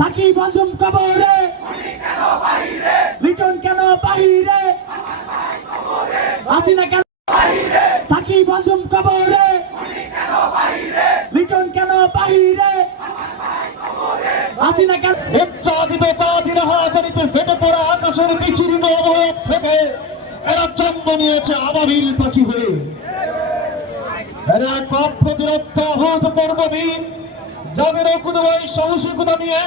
থাকি বাজুম কবরে। লিটন কেন বাহিরে হাসিনা কেন? থাকি বাজুম কবরে। লিটন কেন বাহিরে হাসিনা কেন? উচ্চাদিত চাঁদির হাতারিতে ফেটে পড়া আকাশের বিচ্ছিন্ন অবয়ব থেকে এরা জন্ম নিয়েছে আবাবিল পাখি হয়ে। এরা এক অপ্রতিরোধ আহত পর্ববীর যাদের অকুদয় সাহসিকতা নিয়ে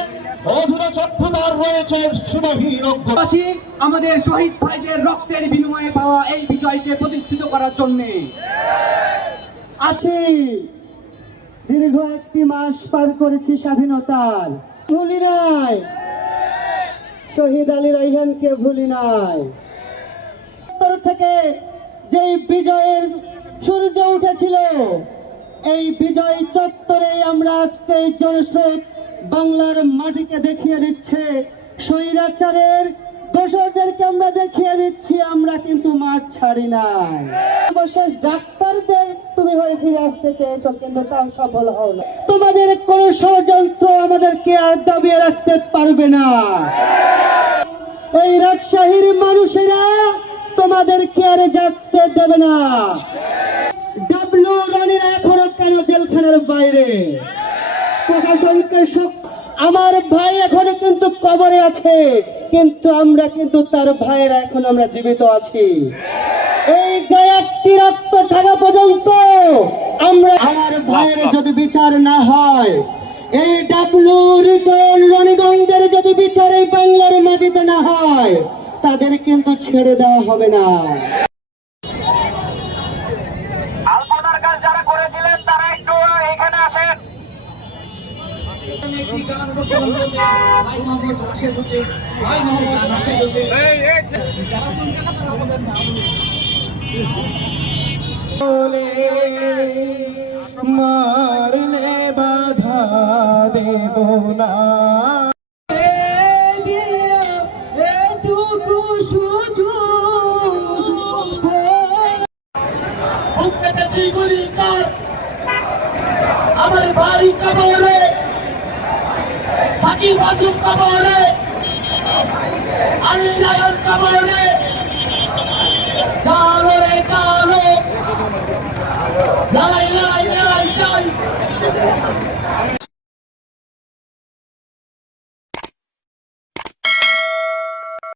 অধুরা সভ্যতার রয়েছে সীমাহীন আছি আমাদের শহীদ ভাইদের রক্তের বিনিময়ে পাওয়া এই বিজয়কে প্রতিষ্ঠিত করার জন্য। আছি। দীর্ঘ একটি মাস পার করেছি স্বাধীনতার। ভুলি নাই। শহীদ আলী রাইহানকে ভুলি নাই। থেকে যেই বিজয়ের সূর্য উঠেছিল এই বিজয় চত্বরে আমরা আজকে এই বাংলার মাটিকে দেখিয়ে দিচ্ছে। স্বৈরাচারের দোষরদেরকে আমরা দেখিয়ে দিচ্ছি, আমরা কিন্তু মাঠ ছাড়ি নাই। অবশেষ ডাক্তারদের তুমি হয়ে ফিরে আসতে চেয়েছো, কিন্তু তাও সফল হও না। তোমাদের কোন ষড়যন্ত্র আমাদেরকে আর দাবিয়ে রাখতে পারবে না। এই রাজশাহীর মানুষেরা তোমাদেরকে আর জাগতে দেবে না। জেলখানার বাইরে। প্রশাসনকে আমার ভাই এখনও কিন্তু কবরে আছে, কিন্তু আমরা কিন্তু তার ভাইয়েরা এখন আমরা জীবিত আছি। এই গায়কটি রক্ত থাকা পর্যন্ত আমরা আমার ভাইয়ের যদি বিচার না হয়, এই ডাবলু রিটন রণিগঞ্জের যদি বিচার এই বাংলার মাটিতে না হয়, তাদের কিন্তু ছেড়ে দেওয়া হবে না আলপনার কাজ যারা করেছিলেন তারা একটু এখানে আসেন মারলে বাধা দেব না এটুকু সুযোগ বুক পেতেছি গুলি কার আমার ভাই কবরে শাকিল বাজুম কাবারে আলী নায়ক কাবারে যারো রে যার